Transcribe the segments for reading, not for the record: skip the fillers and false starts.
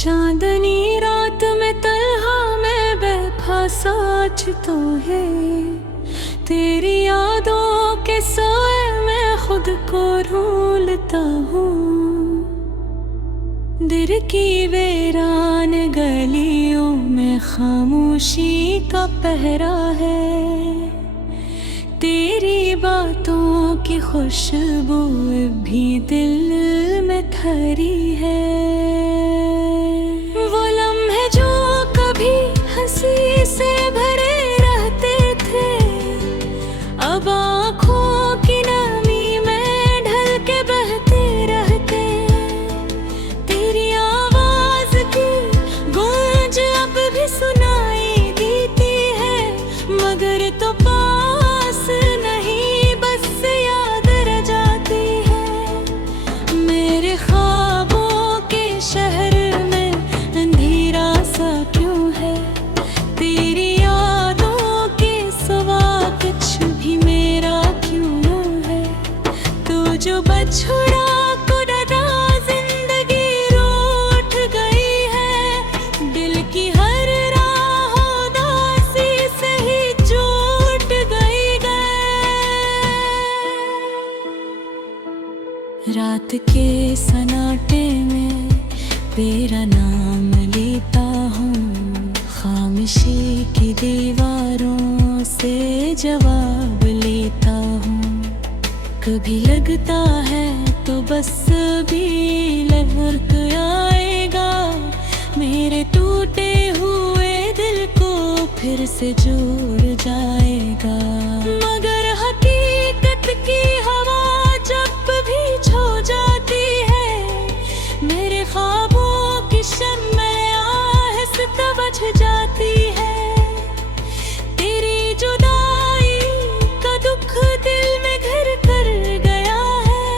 चांदनी रात में तन्हा मैं बेखा सच तो है, तेरी यादों के सोए मैं खुद को ढूंढता हूँ। दिल की वीरान गलियों में खामोशी का पहरा है, तेरी बातों की खुशबू भी दिल में ठहरी है। वो लम्हे जो कभी हंसी से भरे रहते थे, अब आँखों की नमी में ढल के बहते रहते। तेरी आवाज की गूंज अब भी सुनाई देती है, मगर तो पास नहीं बस याद रह जाती है। मेरे ख्वाबों के शहर में अंधेरा सा क्यों है, तेरी यादों के सिवा कुछ भी मेरा क्यों न है। तू जो बछड़ा कुदरता जिंदगी रूठ गई है, दिल की हर राह उदासी से ही टूट गई रात के सन्नाटे में तेरा नाम लेता हूँ, खामोशी की दीवारों से जवाब लेता हूँ। कभी लगता है तो बस भी लहर आएगा, मेरे टूटे हुए दिल को फिर से जोड़ जाएगा। मगर हकीकत की हवा जब भी छो जाती है, मेरे ख्वाबों की शम्में आहिस्ता बुझ जाती है। तेरी जुदाई का दुख दिल में घर कर गया है,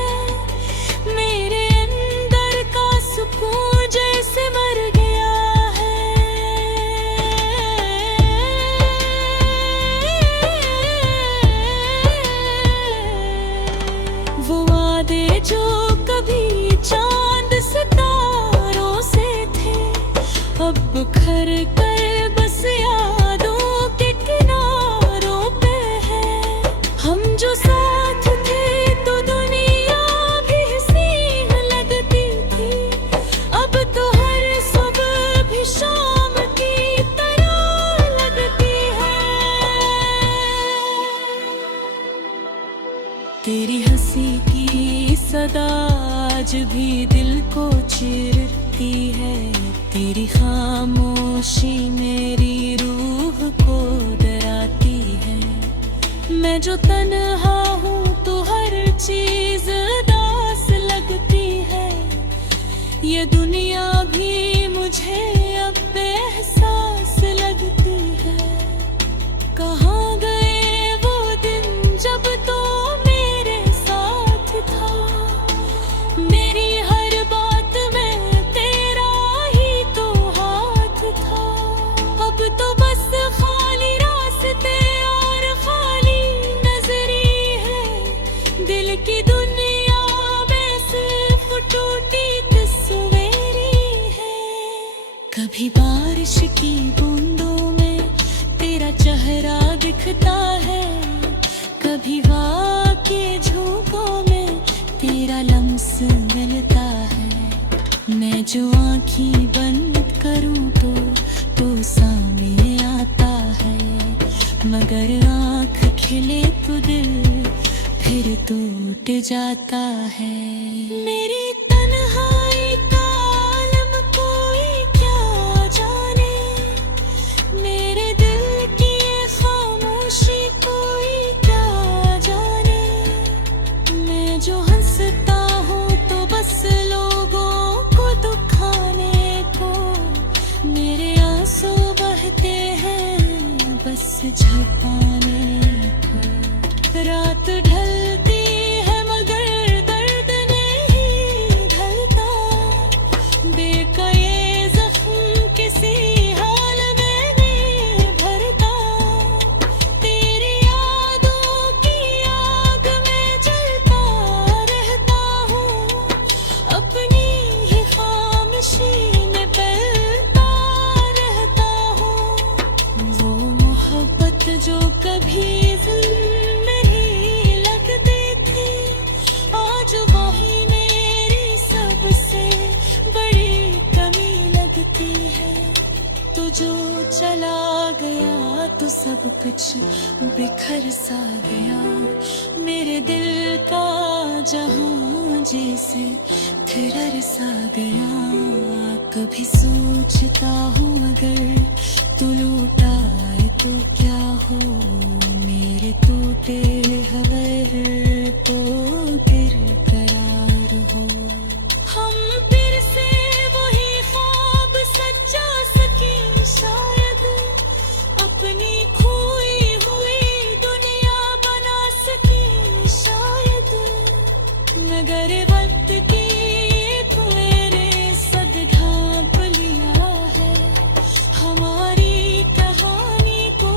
मेरे अंदर का सुकून जैसे मर गया है। वो वादे जो कभी चांद सितारों से थे, अब बिखर कर बस यादों के किनारों पे है। हम जो साथ थे तो दुनिया भी हसीन लगती थी, अब तो हर सुबह भी शाम की तरह लगती है। तेरी हंसी की सदा आज भी दिल को चीरती है, तेरी खामोशी मेरी रूह को डराती है। मैं जो तन्हा हूँ तो हर चीज उदास लगती है, ये दुनिया भी मुझे अब एहसास लगती है। कहाँ गए वो दिन जब तो मेरे साथ था, मेरी हर बात में तेरा ही तो हाथ था। अब तो बस खाली रास्ते और खाली नजरी है, दिल की दुनिया में सिर्फ टूटी तस्वीरी है। कभी बारिश की बूंदों में तेरा चेहरा दिखता है, कभी हवा के झोंकों में तेरा लम्स मिलता है। मैं जो आँखें बंद करूँ तो सामने आता है, मगर आँख खिले तो दिल फिर टूट जाता है। मेरी तन्हाई का आलम कोई क्या जाने, मेरे दिल की ये खामोशी कोई क्या जाने। मैं जो हंसता हूँ तो बस लोगों को दुखाने को, मेरे आंसू बहते हैं बस छुपाने को। रात ढलती है मगर दर्द नहीं सब कुछ बिखर सा गया। मेरे दिल का जहां जैसे थिरर सा गया। कभी सोचता हूँ अगर तू लौटाए तो क्या हो। मेरे टूटे हवल तो गिर करार हो। हम फिर से वही ख्वाब सजा सके शायद। अपनी खोई हुई दुनिया बना सके शायद। मगर वक्त की तो मेरे सद ढांप लिया है। हमारी कहानी को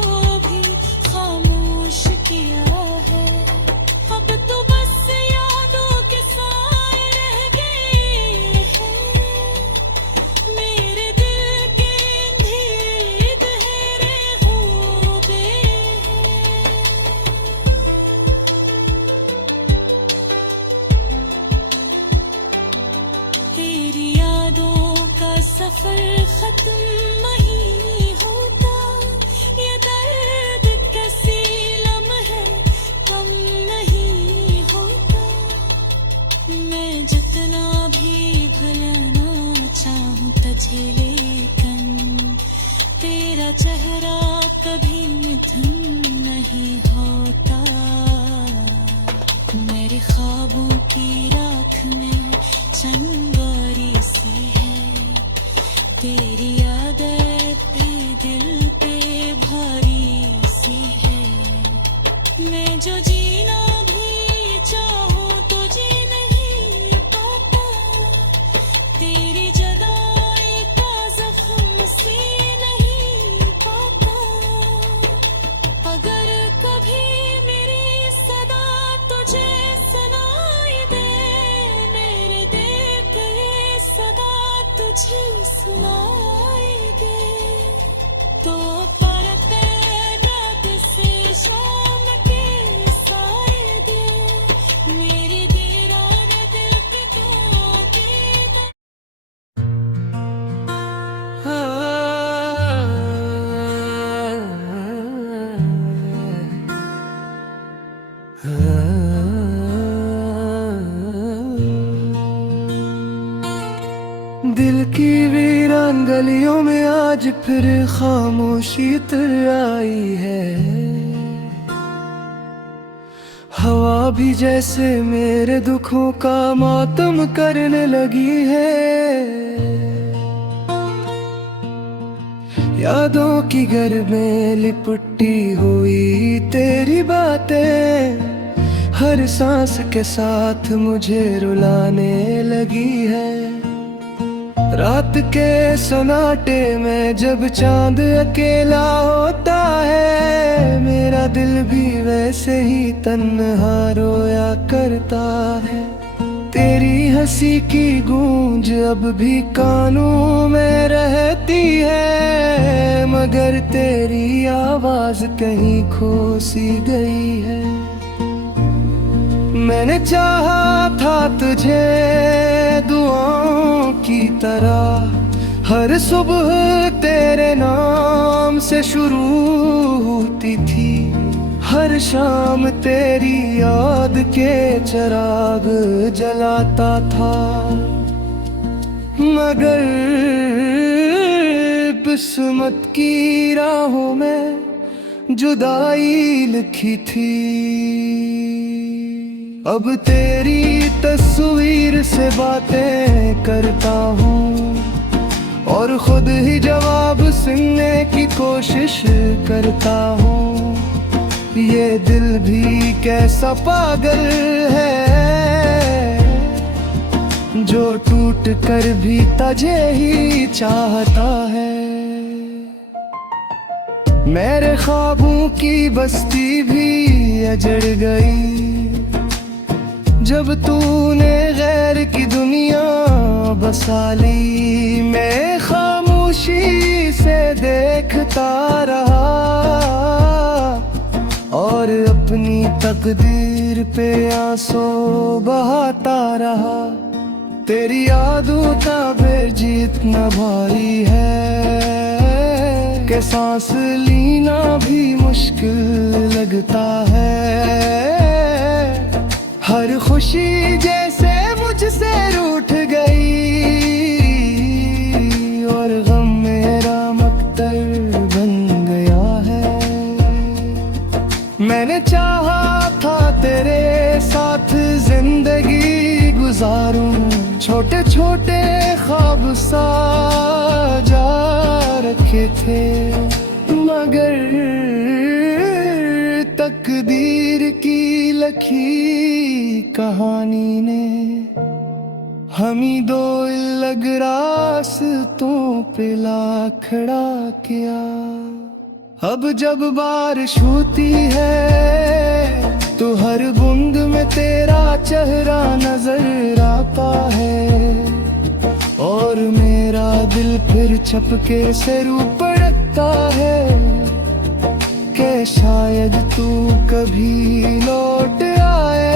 भी खामोश किया है। अब तो बस यादों के साए रह गए हैं। मेरे दिल के अंधेरे गहरे हो गए हैं। तेरी यादों का सफर खत्म नहीं होता। ये दर्द कैसी लम्हे कम नहीं होता। मैं जितना भी भुलाना चाहूँ तुझे लेकिन तेरा चेहरा कभी मिथुन नहीं होता। मेरे ख्वाबों की राख में चंगारी सी है। तेरी यादें पे दिल पे भारी सी है। मैं जो जीना भी चाहूँ तो जी नहीं पाता। तेरी जुदाई का जख्म सी नहीं पाता। अगर कभी मेरी सदा तुझे सुनाई दे। मेरे दिल के सदा तुझे सुनाई दे। तो परते रात से शाम के साए दे। मेरी दीवार दिल की तोती बन। दिल की वीरान गलियों में आज फिर खामोशी तर आई है। हवा भी जैसे मेरे दुखों का मातम करने लगी है। यादों की घर में लिपटी हुई तेरी बातें हर सांस के साथ मुझे रुलाने लगी है। रात के सन्नाटे में जब चांद अकेला होता है। मेरा दिल भी वैसे ही तन्हा रोया करता है। तेरी हंसी की गूंज अब भी कानों में रहती है। मगर तेरी आवाज कहीं खो सी गई है। मैंने चाहा था तुझे दुआओं की तरह। हर सुबह तेरे नाम से शुरू होती थी। हर शाम तेरी याद के चिराग जलाता था। मगर किस्मत की राहों में जुदाई लिखी थी। अब तेरी तस्वीर से बातें करता हूँ और खुद ही जवाब सुनने की कोशिश करता हूँ। ये दिल भी कैसा पागल है जो टूट कर भी तुझे ही चाहता है। मेरे ख्वाबों की बस्ती भी अजड़ गई जब तूने गैर की दुनिया बसा ली। मैं खामोशी से देखता रहा और अपनी तकदीर पे आंसू बहाता रहा। तेरी यादों का फिर जितना भारी है के सांस लेना भी मुश्किल लगता है। हर खुशी जैसे मुझसे रूठ गई और गम मेरा मकदर बन गया है। मैंने चाहा था तेरे साथ जिंदगी गुजारूं, छोटे छोटे ख्वाब साजा रखे थे, मगर तकदीर की लिखी कहानी ने हमी दो अलग रास्तों पे ला खड़ा किया। अब जब बारिश होती है तो हर बूंद में तेरा चेहरा नजर आता है, और मेरा दिल फिर छपके से रू पड़ता है कि शायद तू कभी लौट आए।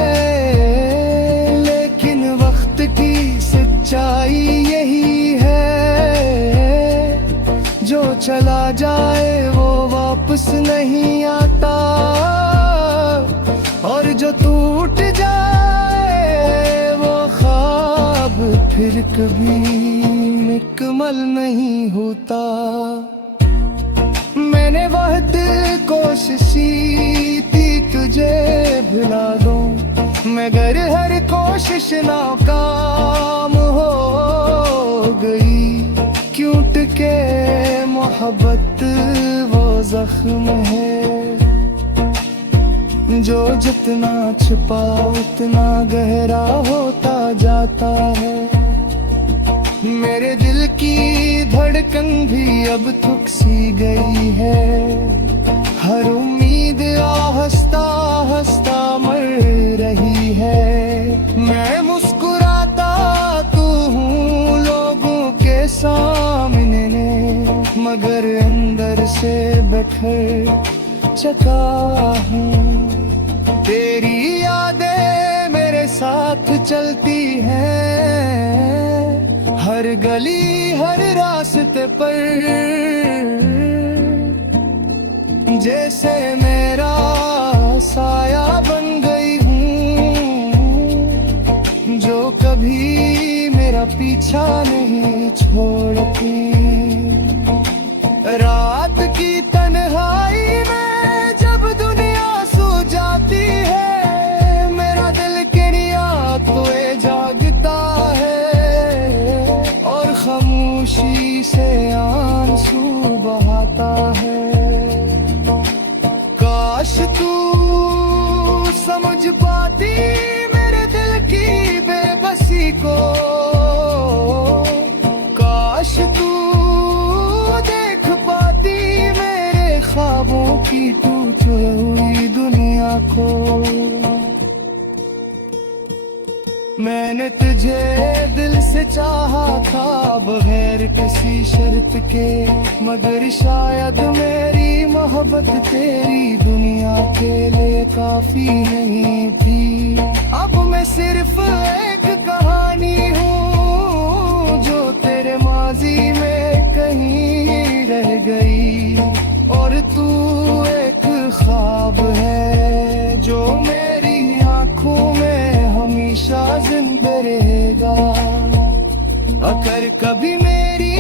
लेकिन वक्त की सच्चाई यही है, जो चला जाए वो वापस नहीं आता, और जो टूट जाए वो ख्वाब फिर कभी मुकम्मल नहीं होता। मैंने बहुत कोशिश थी तुझे भुला दूं, मगर हर कोशिश नाकाम हो गई। क्यों टिके मोहब्बत वो जख्म है, जो जितना छुपा उतना गहरा होता जाता है। मेरे दिल की धड़कन भी अब थक सी गई है, हर उम्मीद आहिस्ता आहिस्ता मर रही है। मैं मुस्कुराता तू हूँ लोगों के सामने, मगर अंदर से बिखर चुका हूँ। तेरी यादें मेरे साथ चलती हैं, हर गली हर रास्ते पर, जैसे मेरा साया बन गई हूँ, जो कभी मेरा पीछा नहीं छोड़ती। रात की तन्हाई में जब दुनिया सो जाती है, मेरा दिल किनिया तोए जागता है, और खामोशी से आंसू बहाता है। काश तू समझ पाती मेरे दिल की बेबसी को, काश तू देख पाती मेरे ख्वाबों की टूटी हुई दुनिया को। मैंने तुझे दिल से चाहा था बगैर किसी शर्त के, मगर शायद मेरी मोहब्बत तेरी दुनिया के लिए काफी नहीं थी। अब मैं सिर्फ एक कहानी हूँ जो तेरे माजी में कहीं रह गई, और तू एक ख्वाब है जो मेरी आंखों में हमेशा जिंदा रहेगा। अगर कभी मेरी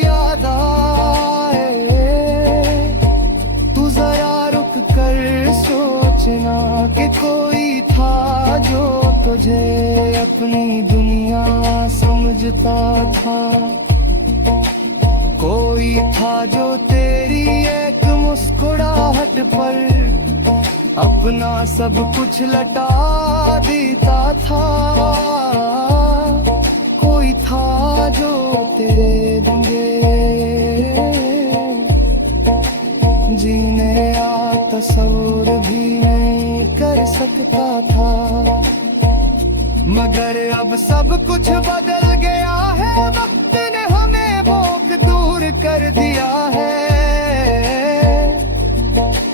याद आए तू जरा रुक कर सोचना कि कोई था जो तुझे अपनी दुनिया समझता था, कोई था जो तेरी एक मुस्कुराहट पर अपना सब कुछ लटा देता था, कोई था जो तेरे बगैर जीने का तस्वीर भी नहीं कर सकता था। मगर अब सब कुछ बदल गया है, वक्त ने हमें बहुत दूर कर दिया है,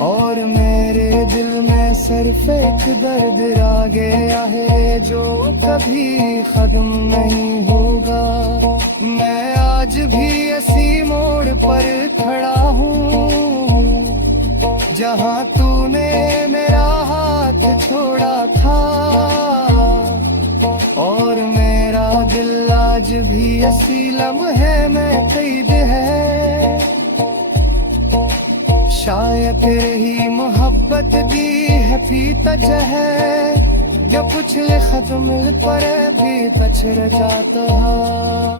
और मेरे दिल में सिर्फ एक दर्द रह गया है जो कभी खत्म नहीं होगा। मैं आज भी इसी मोड़ पर खड़ा हूँ यही असी लम्हे में कैद है। शायद रही मोहब्बत दी है फीता जहर, जो पिछले खत्म पर भी बछड़ जाता है।